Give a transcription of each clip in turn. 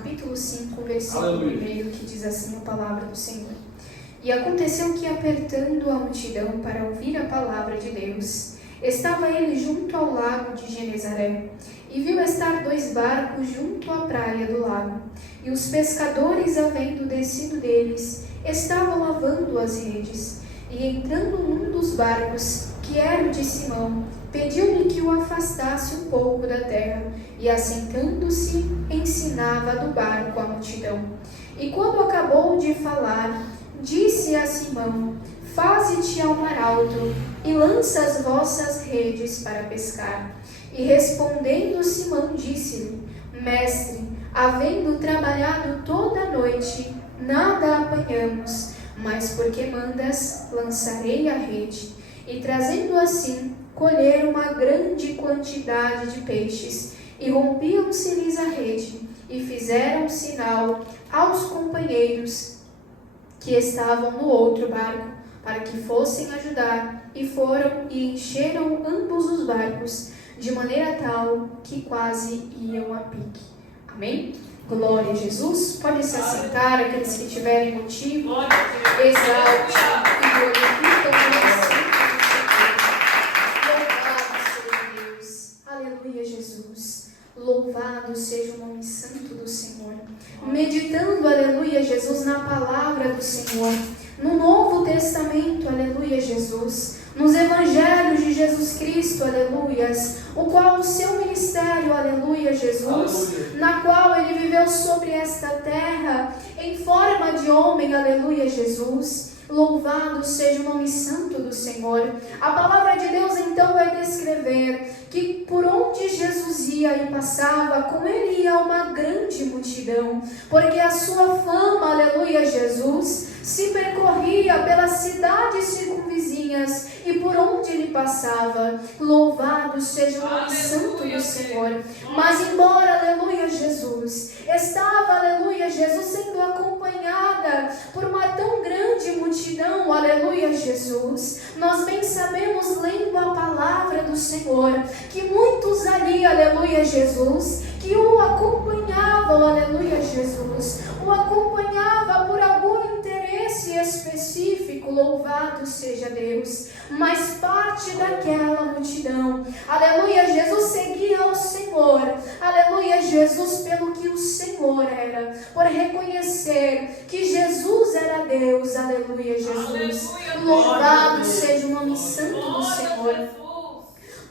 capítulo 5, versículo 1, que diz assim a palavra do Senhor. E aconteceu que, apertando a multidão para ouvir a palavra de Deus, estava ele junto ao lago de Genezaré, e viu estar 2 barcos junto à praia do lago. E os pescadores, havendo descido deles, estavam lavando as redes. E entrando num dos barcos, que era o de Simão, pediu-lhe que o afastasse um pouco da terra, e assentando-se, ensinava do barco a multidão. E quando acabou de falar, disse a Simão: Faze-te ao mar alto, e lança as vossas redes para pescar. E respondendo Simão, disse-lhe: Mestre, havendo trabalhado toda a noite, nada apanhamos, mas porque mandas, lançarei a rede. E trazendo assim, colheram uma grande quantidade de peixes, e rompiam-se-lhes a rede, e fizeram sinal aos companheiros que estavam no outro barco, para que fossem ajudar, e foram e encheram ambos os barcos, de maneira tal que quase iam a pique. Amém? Glória a Jesus. Pode se assentar, aqueles que tiverem motivo, exalte e glorifique o nome santo. Louvado seja Deus. Aleluia, Jesus. Louvado seja o nome santo do Senhor. Meditando, aleluia, Jesus, na palavra do Senhor, no Novo Testamento, aleluia, Jesus, nos Evangelhos de Jesus Cristo, aleluias, o qual o seu ministério, aleluia, Jesus, aleluia, na qual ele viveu sobre esta terra, em forma de homem, aleluia, Jesus. Louvado seja o nome santo do Senhor. A palavra de Deus então vai descrever que por onde Jesus ia e passava, com ele ia uma grande multidão, porque a sua fama, aleluia, Jesus, se percorria pelas cidades circunvizinhas e por onde ele passava. Louvado seja o nome santo do Senhor. Mas embora, aleluia, Jesus, estava, aleluia, Jesus, sendo acompanhada por uma tão grande multidão, aleluia, Jesus, nós bem sabemos, lendo a palavra do Senhor, que muitos ali, aleluia, Jesus, que o acompanhavam, aleluia, Jesus, o acompanhava por algum interesse específico, louvado seja Deus, mas parte daquela multidão, aleluia, Jesus, seguia ao Senhor, aleluia, Jesus, pelo que o Senhor era, por reconhecer que Jesus era Deus, aleluia, Jesus, louvado seja o nome santo do Senhor.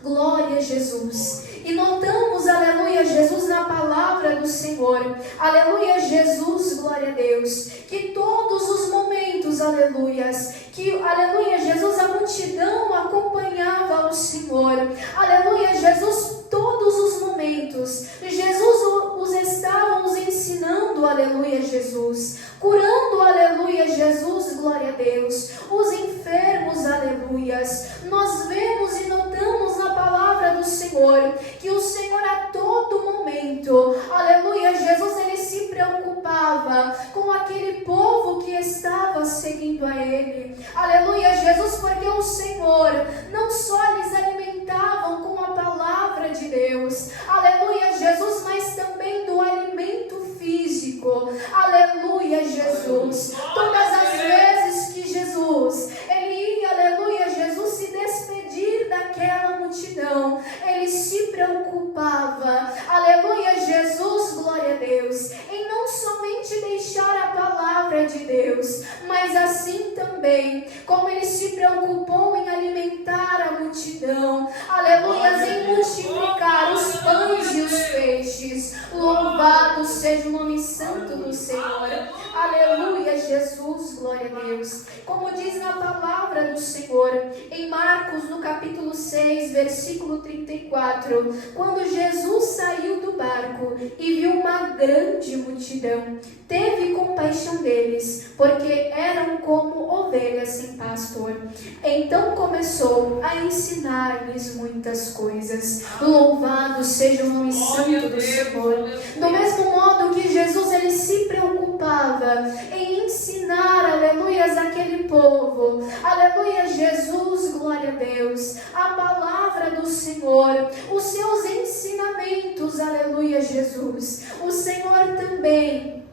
Glória a Jesus. E notamos, aleluia, Jesus, na palavra do Senhor, aleluia, Jesus, glória a Deus, que todos os momentos, aleluias, que, aleluia, Jesus, a multidão acompanhava o Senhor, aleluia, Jesus, todos os momentos, Jesus os estava nos ensinando, aleluia, Jesus, curando, aleluia, Jesus, glória a Deus, os enfermos, aleluias. Nós vemos e notamos na palavra do Senhor que o Senhor a todo momento, aleluia, Jesus, ele se preocupava com aquele povo que estava seguindo a ele, aleluia, Jesus, porque o Senhor não só lhes alimentavam com a palavra de Deus, aleluia, Jesus, mas também do alimento físico, aleluia, Jesus. Todas as vezes que Jesus, ele ia, aleluia, Jesus, se despedir daquela multidão, ele se preocupava, aleluia, Jesus, glória a Deus, em não somente deixar a palavra de Deus, mas assim também, como ele se preocupou em alimentar a multidão, aleluia, em multiplicar os pães e os peixes. Louvado seja o nome santo do Senhor, aleluia, Jesus, glória a Deus. Como diz na palavra do Senhor, em Marcos, no capítulo 6, versículo 34, quando Jesus saiu do barco e viu uma grande multidão, teve compaixão deles, porque eram como ovelhas sem pastor. pastor. Então começou a ensinar-lhes muitas coisas. Louvado seja o nome santo do Senhor. Do mesmo modo que Jesus, ele se preocupava em ensinar, aleluias, aquele povo. Aleluia, Jesus, glória a Deus. A palavra do Senhor, os seus ensinamentos, aleluia, Jesus. O Senhor também,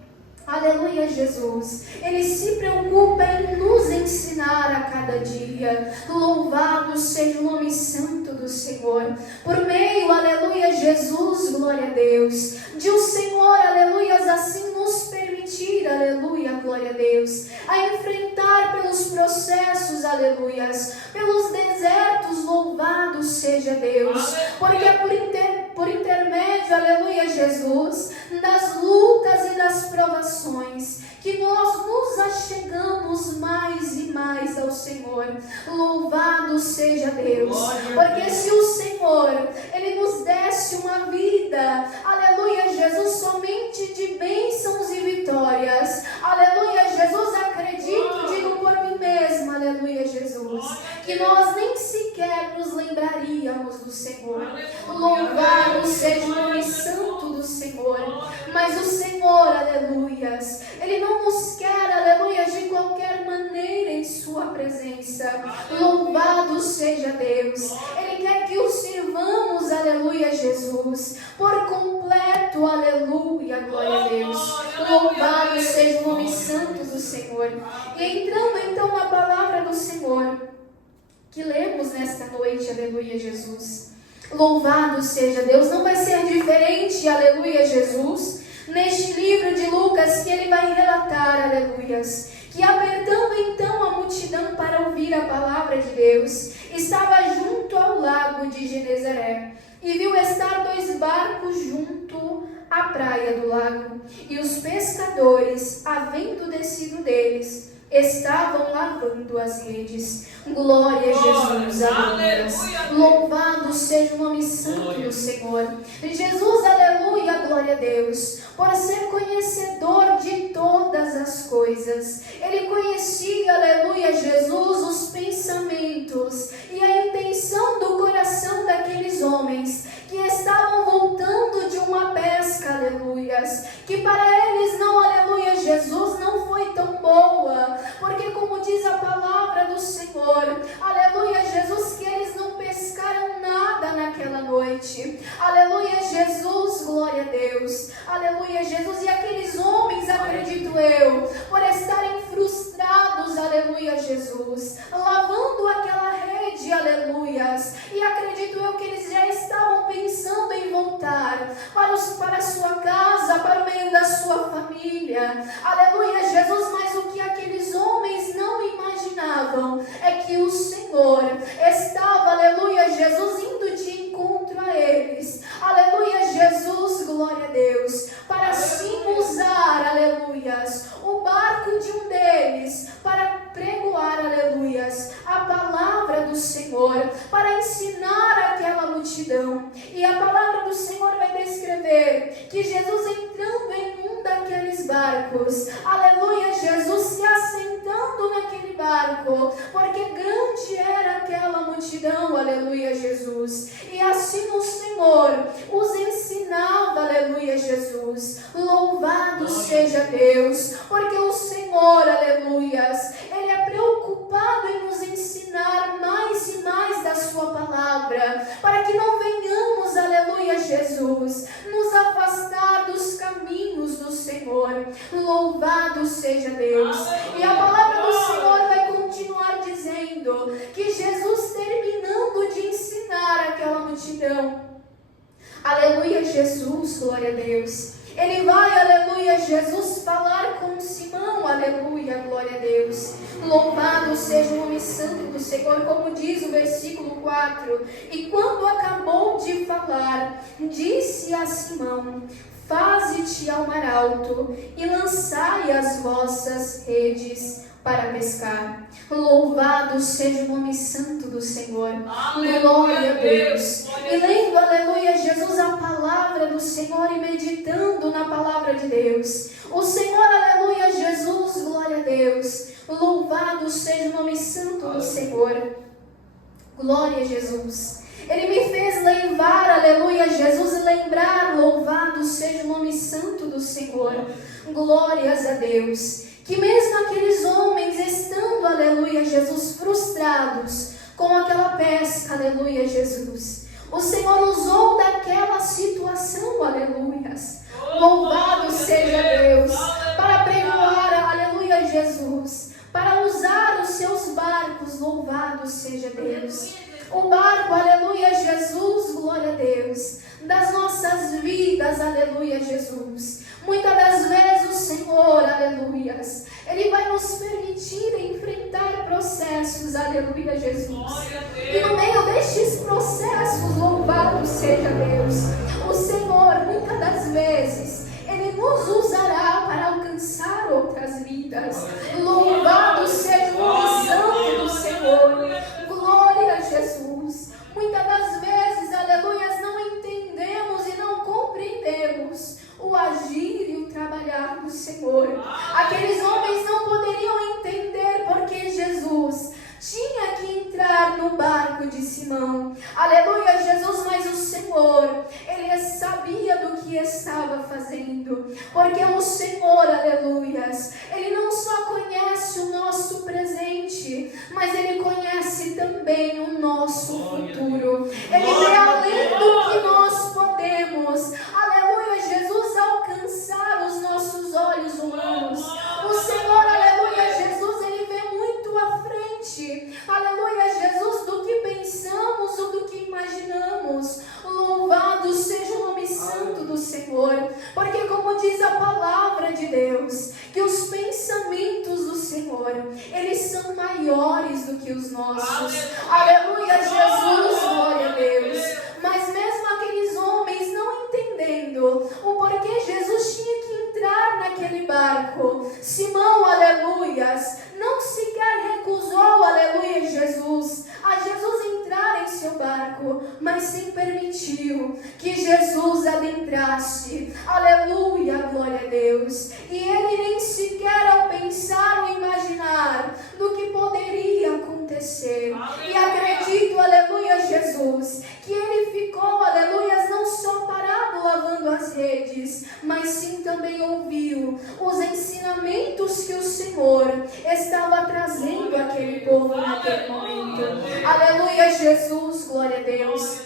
aleluia, Jesus, ele se preocupa em nos ensinar a cada dia. Louvado seja o nome santo do Senhor. Por meio, aleluia, Jesus, glória a Deus, de o Senhor, aleluia, assim nos permitir, aleluia, glória a Deus, a enfrentar pelos processos, aleluias, pelos desertos. Louvado seja Deus, porque é por intermédio, aleluia, Jesus, das lutas e das provações que nós nos achegamos mais e mais ao Senhor. Louvado seja Deus, porque se o Senhor, ele nos desse uma vida, aleluia, Jesus, somente de bênçãos e vitórias, aleluia, Jesus, acredito, digo por mim mesma, aleluia, Jesus, que nós nem sequer nos lembraríamos do Senhor. Louvado seja o nome santo do Senhor. Mas o Senhor, aleluias, ele não nos quer, aleluias, de qualquer maneira em sua presença. Louvado seja Deus. Ele quer que o sirvamos, aleluia, Jesus, por completo, aleluia, glória a Deus. Louvado seja o nome santo do Senhor. E entrando então na palavra do Senhor, que lemos nesta noite, aleluia, Jesus. Louvado seja Deus. Não vai ser diferente, aleluia, Jesus, neste livro de Lucas, que ele vai relatar, aleluias, que apertando então a multidão para ouvir a palavra de Deus, estava junto ao lago de Genezaré, e viu estar 2 barcos junto à praia do lago, e os pescadores, havendo descido deles, estavam lavando as redes. Glória a Jesus, aleluia. Louvado seja o nome santo do Senhor. Jesus, aleluia, glória a Deus, por ser conhecedor de todas as coisas. Ele conhecia, aleluia, Jesus, os pensamentos e a intenção do coração daqueles homens que estavam voltando de uma pesca, aleluias, que para eles não, aleluia, Jesus, não foi tão boa, porque como diz a palavra do Senhor, aleluia, Jesus, que eles não pescaram nada naquela noite. Aleluia, Jesus, glória a Deus. Aleluia, Jesus. E aqueles homens, acredito eu, por estarem frustrados, aleluia, Jesus, lavando aquela rede, aleluias, e acredito eu que eles já estavam pensando em voltar para a sua casa, para o meio da sua família. Aleluia, Jesus. Mas o que aqueles homens não imaginavam é que o Senhor estava, aleluia, Jesus, indo de encontro a eles. Aleluia, Jesus, glória a Deus, para sim usar, aleluias, o barco de um deles para pregoar, aleluias, a palavra do Senhor, para ensinar aquela multidão. E a palavra do Senhor vai descrever que Jesus, entrando em um daqueles barcos, aleluia, Jesus, se assentando naquele barco, porque grande era aquela multidão, aleluia, Jesus, e assim o Senhor os ensinava, aleluia, Jesus. Louvado seja Deus, porque o Senhor, aleluias, ele é preocupado em nos ensinar mais e mais da sua palavra, para que não venhamos, aleluia, Jesus, nos afastar dos caminhos do Senhor. Louvado seja Deus. E a palavra do Senhor vai continuar dizendo que Jesus, terminando de ensinar aquela multidão, aleluia, Jesus, glória a Deus, ele vai, aleluia, Jesus, falar com Simão, aleluia, glória a Deus. Louvado seja o nome santo do Senhor, como diz o versículo 4. E quando acabou de falar, disse a Simão: faze-te ao mar alto e lançai as vossas redes para pescar. Louvado seja o nome santo do Senhor. Glória a Deus. E lendo, aleluia, Jesus, a palavra do Senhor e meditando na palavra de Deus, o Senhor, aleluia, Jesus, glória a Deus. Louvado seja o nome santo Senhor. Glória a Jesus. Ele me fez levar, aleluia, Jesus, e lembrar, louvado seja o nome santo do Senhor. Glórias a Deus. Que mesmo aqueles homens estando, aleluia, Jesus, frustrados com aquela pesca, aleluia, Jesus, o Senhor usou daquela situação, aleluias. Louvado seja Deus, para pregoar, aleluia, Jesus, para usar os seus barcos, louvado seja Deus. O barco, aleluia, Jesus, glória a Deus, das nossas vidas, aleluia, Jesus. Muitas das vezes o Senhor, aleluias, Ele vai nos permitir enfrentar processos, aleluia, Jesus. E no meio destes processos, louvado seja Deus, o Senhor, muitas das vezes, Ele nos usará para alcançar outras vidas. Louvado seja o nome santo do Senhor. Glória a Jesus. Muitas das vezes, aleluia, não entendemos e não compreendemos o agir e o trabalhar do Senhor. Aqueles homens não poderiam entender porque Jesus tinha que entrar no barco de Simão. Aleluia, Jesus, mas o Senhor, Ele sabia do que estava fazendo. Porque o Senhor, aleluias, Ele não só conhece o nosso presente, mas Ele conhece também o nosso futuro. Ele vê além do que nós podemos, aleluia, Jesus, alcançar os nossos olhos humanos. O Senhor, aleluia, Jesus, Ele vê muito à frente, aleluia, Jesus, do que pensamos ou do que imaginamos. Louvado seja o nome santo do Senhor, porque como diz a palavra de Deus, que os pensamentos do Senhor, eles são maiores do que os nossos. Aleluia, Jesus, glória a Deus. Mas mesmo aqueles homens não entendendo o porquê Jesus tinha que entrar naquele barco, Simão, aleluias, não sequer recusou, aleluia, Jesus, a Jesus entrar em seu barco, mas sim permitiu que Jesus adentrasse, aleluia, glória a Deus. E ele nem sequer ao pensar ou imaginar do que poderia acontecer. E acredito, aleluia, Jesus, que ele ficou, aleluia, não só parado lavando as redes, mas sim também ouviu os ensinamentos que o Senhor estava trazendo àquele povo naquele momento. Aleluia, Jesus, glória a Deus.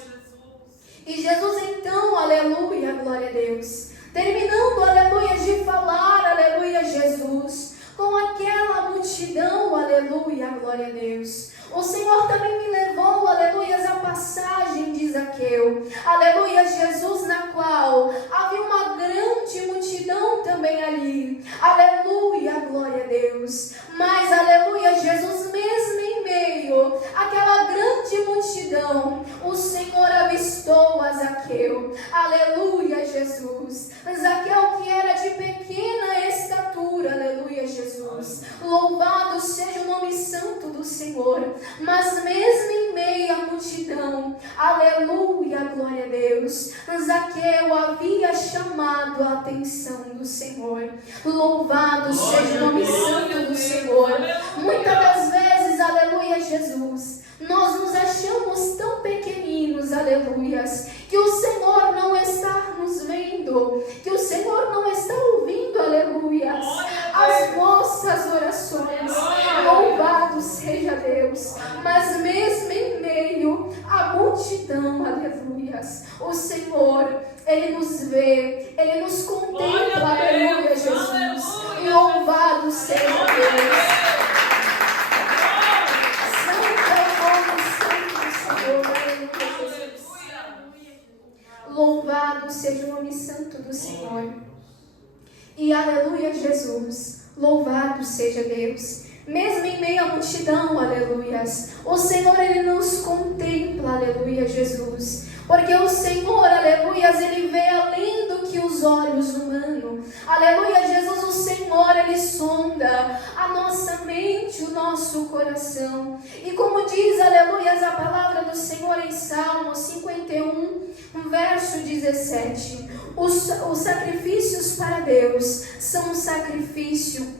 E Jesus então, aleluia, glória a Deus, terminando, aleluia, de falar, aleluia, Jesus, com aquela multidão, aleluia, glória a Deus, o Senhor também me levou, aleluia, a passagem de Zaqueu, aleluia, Jesus, na qual havia uma grande multidão também ali, aleluia, glória a Deus, mas, aleluia, Jesus, mesmo em meio àquela grande multidão, o Senhor avistou a Zaqueu, aleluia, Jesus, Zaqueu que era de pequena estatura, aleluia, Jesus, louvado seja o nome santo do Senhor, mas mesmo em meio à multidão, aleluia, glória a Deus, Zaqueu havia chamado a atenção do Senhor. Louvado seja o nome santo do Senhor. Muitas das vezes, aleluia, Jesus, nós nos achamos tão pequeninos, aleluias, que o Senhor não está nos vendo, que o Senhor não está ouvindo, aleluias, as nossas orações. Louvado seja Deus. Mas mesmo em meio à multidão, aleluias, o Senhor, Ele nos vê, Ele nos contempla, aleluia, Jesus. Louvado seja Deus. Louvado seja o nome santo do Senhor. E aleluia, Jesus. Louvado seja Deus. Mesmo em meio à multidão, aleluias, o Senhor, Ele nos contempla, aleluia, Jesus. Porque o Senhor, aleluias, Ele vê além do que os olhos humanos. Aleluia, Jesus, o Senhor, Ele sonda a nossa mente, o nosso coração. E como diz, aleluias, a palavra do Senhor em Salmo 51, verso 17. Os sacrifícios para Deus são um sacrifício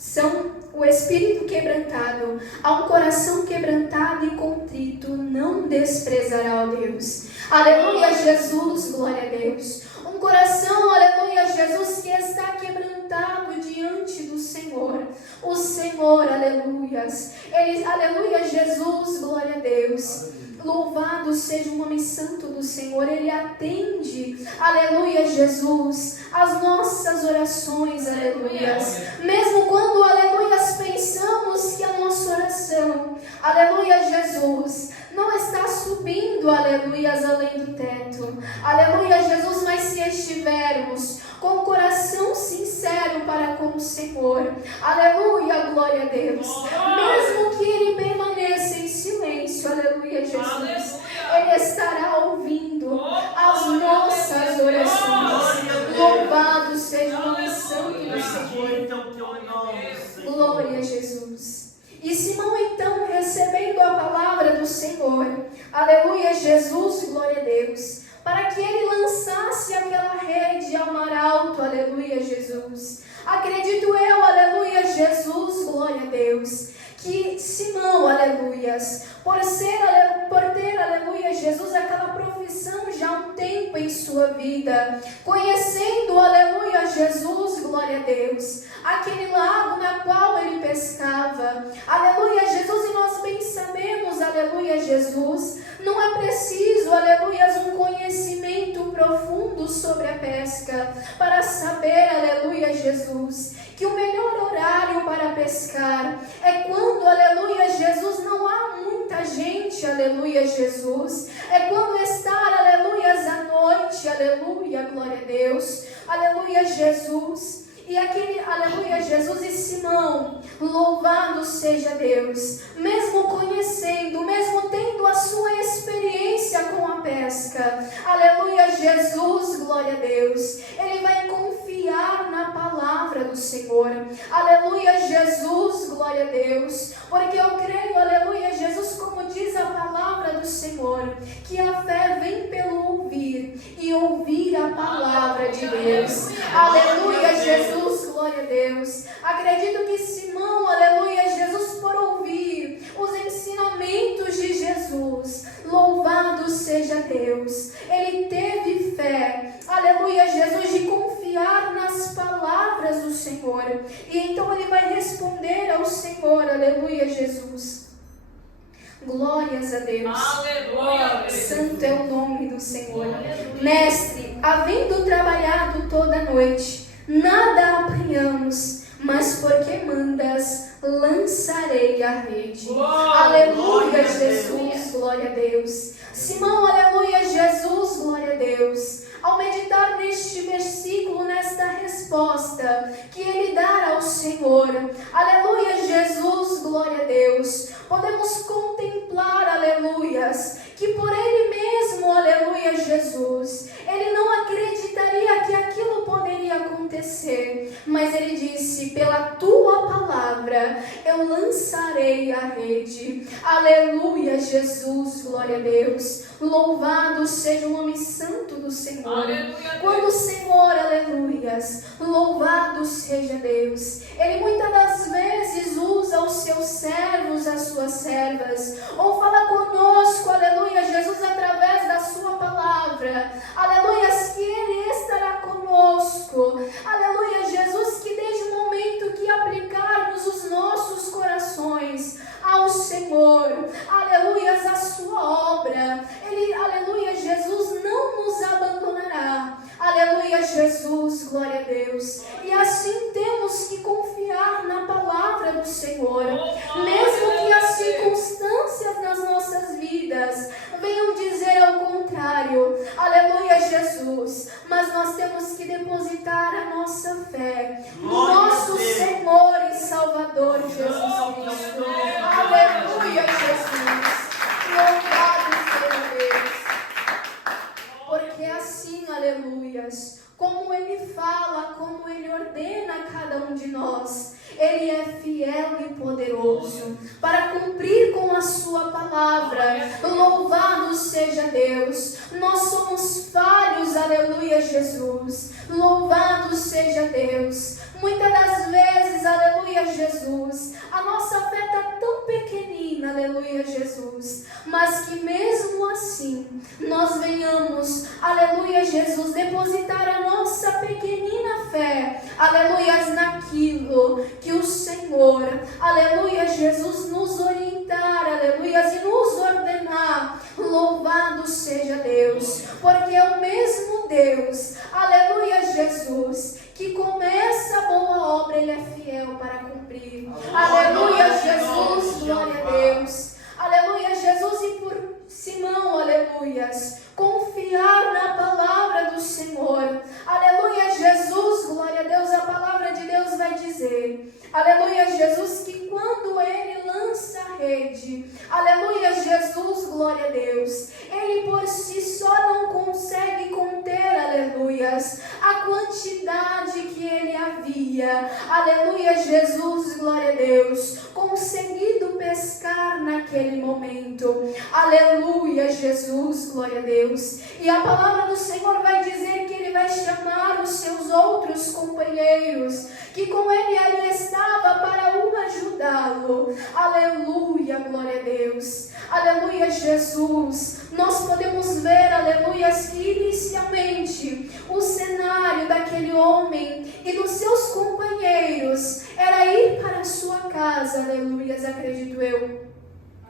são o espírito quebrantado, a um coração quebrantado e contrito, não desprezará, ó Deus. Aleluia, Jesus, glória a Deus. Um coração, aleluia, Jesus, que está quebrantado diante do Senhor. O Senhor, aleluias. Ele, aleluia, Jesus, glória a Deus. Louvado seja o nome santo do Senhor. Ele atende, aleluia, Jesus, as nossas orações, aleluias. Mesmo quando, aleluias, pensamos que a nossa oração, aleluia, Jesus, não está subindo, aleluias, além do teto. Aleluia, Jesus, mas se estivermos com o coração sincero para com o Senhor, aleluia, glória a Deus, mesmo que Ele permaneça em silêncio, aleluia, Jesus, Ele estará ouvindo as nossas orações. Louvado seja o nome santo do Senhor. Glória a Jesus. E Simão então, recebendo a palavra do Senhor, aleluia, Jesus, glória a Deus, para que ele lançasse aquela rede ao mar alto, aleluia, Jesus. Acredito eu, aleluia, Jesus, glória a Deus, que Simão, aleluias, por ter, aleluia, Jesus, aquela profissão já há um tempo em sua vida, conhecendo, aleluia, Jesus, glória a Deus, aquele lago na qual ele pescava, aleluia, Jesus, e nós bem sabemos, aleluia, Jesus, não é preciso, aleluia, um conhecimento profundo sobre a pesca para saber, aleluia, Jesus, que o melhor horário para pescar é quando, aleluia, Jesus, não há muita gente, aleluia, Jesus, é quando estar, aleluia, à noite, aleluia, glória a Deus, aleluia, Jesus. E aquele, aleluia, Jesus e Simão, louvado seja Deus, mesmo conhecendo, mesmo tendo a sua experiência com a pesca, aleluia, Jesus, glória a Deus, ele vai confiar na palavra do Senhor, aleluia, Jesus, glória a Deus, porque eu creio, aleluia, Jesus, como diz a palavra do Senhor, que a fé vem pelo ouvir e ouvir a palavra de Deus, aleluia, Jesus, glória a Deus. Acredito que Simão, aleluia, Jesus, por ouvir os ensinamentos de Jesus, louvado seja Deus, ele teve fé, aleluia, Jesus, de confiar nas palavras do Senhor, e então ele vai responder ao Senhor, aleluia, Jesus. Glórias a Deus. Aleluia. Santo é o nome do Senhor. Mestre, havendo trabalhado toda a noite, nada apanhamos, mas porque mandas, lançarei a rede. Aleluia, Jesus, glória a Deus. Simão, aleluia, Jesus, glória a Deus. Ao meditar neste versículo, nesta resposta que ele dá ao Senhor, aleluia, Jesus, glória a Deus, podemos contemplar, aleluias, que por ele mesmo, aleluia, Jesus, ele não acreditaria que aquilo poderia acontecer, mas ele disse, pela tua palavra eu lançarei a rede. Aleluia, Jesus, glória a Deus, louvado seja o nome santo do Senhor. Aleluia. Quando o Senhor, aleluias, louvado seja Deus, ele muitas das vezes usa os seus servos, as suas servas, ou fala conosco, aleluia, Jesus, através da sua palavra, aleluia, que ele estará conosco, aleluia, Jesus, que desde o momento que aplicarmos os nossos corações ao Senhor, aleluia, a sua obra, ele, aleluia, Jesus, não nos abandonará, aleluia, Jesus, glória a Deus, e assim temos que confiar na palavra do Senhor, mesmo que as circunstâncias nas nossas vidas venham dizer ao contrário, aleluia, Jesus, mas nós temos que depositar a nossa fé no nosso Senhor e Salvador Jesus Cristo, aleluia, Jesus, louvado seja Deus, porque assim, aleluias, como Ele fala, como Ele ordena a cada um de nós, Ele é fiel e poderoso para cumprir com a sua palavra. Louvado seja Deus. Nós somos falhos, aleluia, Jesus. Louvado seja Deus. Muitas das vezes, aleluia, aleluia, Jesus, depositar a nossa pequenina fé, aleluia, naquilo que o Senhor, aleluia, Jesus, nos orientar, aleluia, e nos ordenar. Louvado seja Deus, porque é o mesmo Deus, aleluia, Jesus, que começa a boa obra, Ele é fiel para cumprir. Aleluia, Jesus, glória a Deus. Aleluia, Jesus, e por Simão, aleluias, confiar na palavra do Senhor. Aleluia, Jesus, glória a Deus, a palavra de Deus vai dizer, aleluia, Jesus, que quando Ele lança a rede, aleluia, Jesus, glória a Deus, Ele por si só não consegue conter, aleluias, a quantidade que Ele havia, aleluia, Jesus, glória a Deus, conseguido pescar naquele momento, aleluia, Jesus, glória a Deus. E a palavra do Senhor vai dizer que Ele vai chamar os seus outros companheiros, que com Ele ali estava, para o ajudá-lo, aleluia, glória a Deus, aleluia, Jesus. Nós podemos ver, aleluia, que inicialmente o cenário daquele homem e dos seus companheiros era ir para a sua casa, aleluia, acredito eu,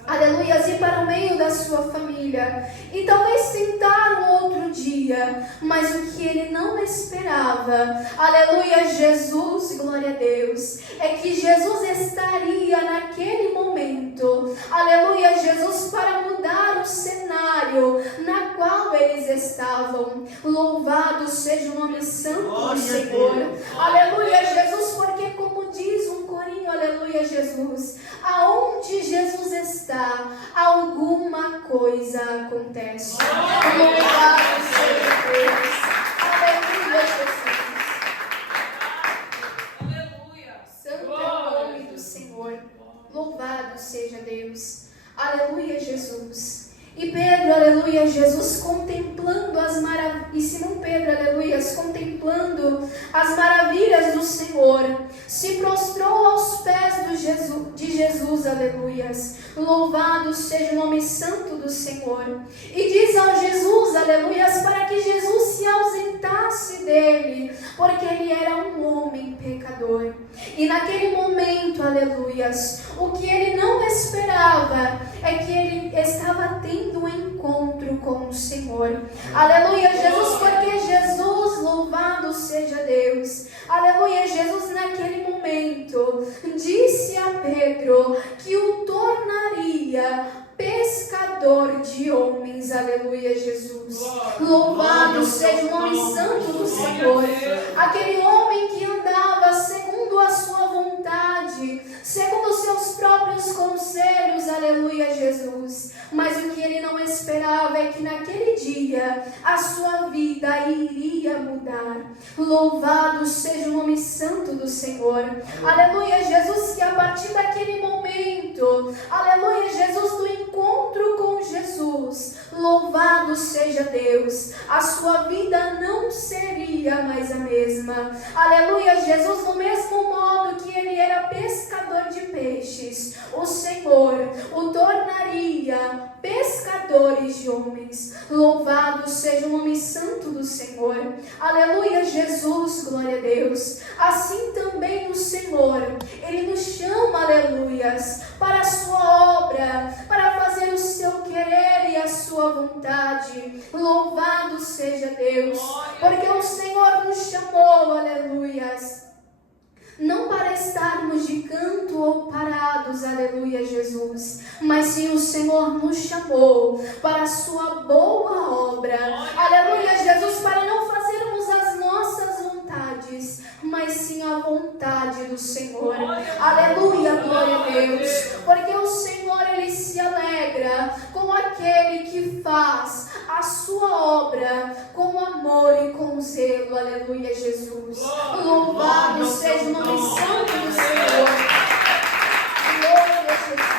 aleluia, ir para o meio da sua família e talvez tentar um outro dia, mas o que ele não esperava, aleluia, Jesus, glória a Deus, é que Jesus estaria naquele momento, aleluia, Jesus, para mudar o cenário na qual eles estavam. Louvado seja o nome santo do Senhor, aleluia, Jesus, porque como diz um corinho, aleluia, Jesus, aonde Jesus está, alguma coisa acontece. Louvado seja Deus. Aleluia, Jesus. Aleluia. Santo é o nome do Senhor. Louvado seja Deus. Aleluia, Jesus. E Pedro, aleluia, Jesus, contemplando as maravilhas, e Simão Pedro, aleluia, contemplando as maravilhas do Senhor, se prostrou aos pés de Jesus, aleluia, louvado seja o nome santo do Senhor, e diz ao Jesus, aleluia, para que Jesus se ausentasse dele, porque ele era um homem pecador, e naquele momento, aleluia, o que ele não esperava é que ele estava tendo um encontro com o Senhor, aleluia, Jesus, porque Jesus, louvado seja Deus, aleluia, Jesus naquele momento disse a Pedro que o tornaria pescador de homens, aleluia, Jesus, louvado seja o nome santo do Senhor, aquele homem que andava segundo a sua vontade, segundo os seus próprios conselhos, aleluia, Jesus, mas o que ele não esperava é que naquele dia a sua vida iria mudar. Louvado seja o nome santo do Senhor, aleluia, Jesus, que a partir daquele momento, aleluia, Jesus, do encontro com Jesus, louvado seja Deus, a sua vida não seria mais a mesma, aleluia, Jesus, do mesmo modo que ele era pescador de peixes, o Senhor o tornaria pescadores de homens. Louvado seja o nome santo do Senhor, aleluia, Jesus, glória a Deus. Assim também o Senhor, Ele nos chama, aleluias, para a sua obra, para fazer o seu querer e a sua vontade. Louvado seja Deus, porque o Senhor nos chamou, aleluias, não para estarmos de canto ou parados, aleluia, Jesus, mas sim o Senhor nos chamou para a sua boa obra, aleluia, Jesus, para não fazermos as nossas vontades, mas sim a vontade do Senhor, aleluia, glória a Deus, porque o Senhor, Ele se alegra com aquele que faz a sua obra com amor e com zelo, aleluia, Jesus, louvado seja o nome santo do Senhor, glória a Jesus,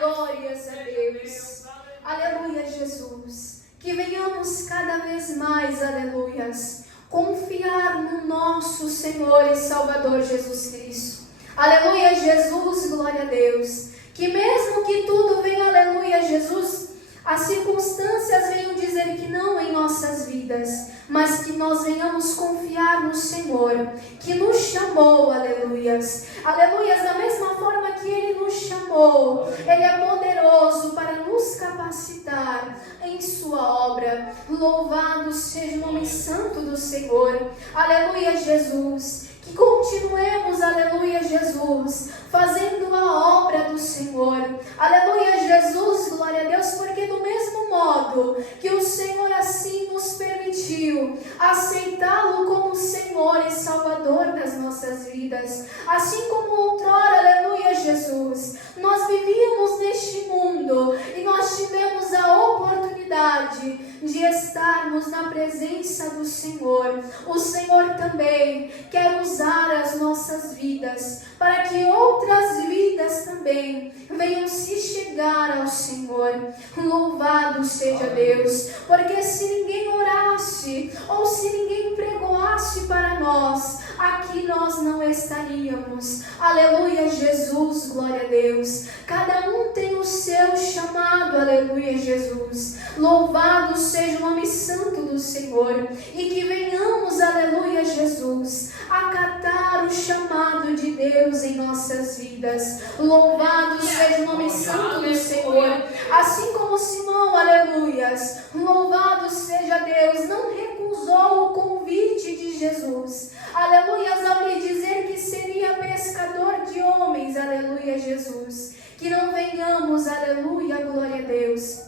glórias a Deus, aleluia, Jesus, que venhamos cada vez mais, aleluias, confiar no nosso Senhor e Salvador Jesus Cristo, aleluia, Jesus, glória a Deus, que mesmo que tudo venha, aleluia, Jesus, as circunstâncias venham dizer que não em nossas vidas, mas que nós venhamos confiar no Senhor, que nos chamou, aleluias. Aleluias, da mesma forma que Ele nos chamou, Ele é poderoso para nos capacitar em sua obra. Louvado seja o nome santo do Senhor. Aleluia, Jesus. Que continuemos, aleluia, Jesus, fazendo a obra do Senhor. Aleluia, Jesus, glória a Deus, porque do mesmo modo que o Senhor assim nos permitiu aceitá-lo como Senhor e Salvador das nossas vidas, assim como outrora, aleluia, Jesus, nós vivíamos neste mundo e nós tivemos a oportunidade de estarmos na presença do Senhor. O Senhor também quer usar as nossas vidas para que outras vidas também venham se chegar ao Senhor. Louvado seja Deus, porque se ninguém orasse ou se ninguém pregoasse para nós, aqui nós não estaríamos. Aleluia, Jesus, glória a Deus. Cada um tem o seu chamado, aleluia, Jesus. Louvado seja o nome santo do Senhor, e que venhamos, aleluia, Jesus, acatar o chamado de Deus em nossas vidas. Louvado seja o nome santo do Senhor. Assim como Simão, aleluias, louvado seja Deus, não recusou o convite de Jesus, aleluias, ao lhe dizer que seria pescador de homens, aleluia, Jesus. Que não venhamos, aleluia, glória a Deus,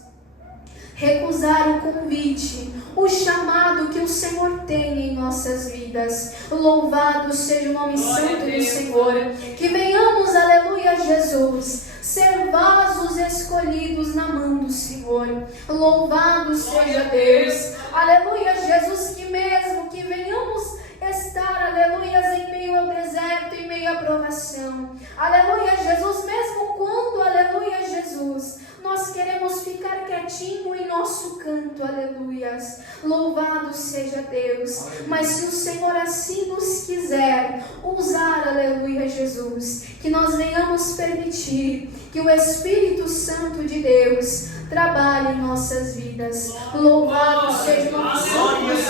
recusar o convite, o chamado que o Senhor tem em nossas vidas. Louvado seja o nome santo do Senhor. Que venhamos, aleluia, Jesus, ser vasos escolhidos na mão do Senhor. Louvado seja Deus. Aleluia, Jesus, que mesmo que venhamos estar, aleluia, em meio ao deserto, em meio à provação, aleluia, Jesus, mesmo quando, aleluia, Jesus, nós queremos ficar quietinho em nosso canto, aleluias, louvado seja Deus. Mas se o Senhor assim nos quiser usar, aleluia, Jesus, que nós venhamos permitir que o Espírito Santo de Deus trabalhe em nossas vidas. Louvado seja o nome santo do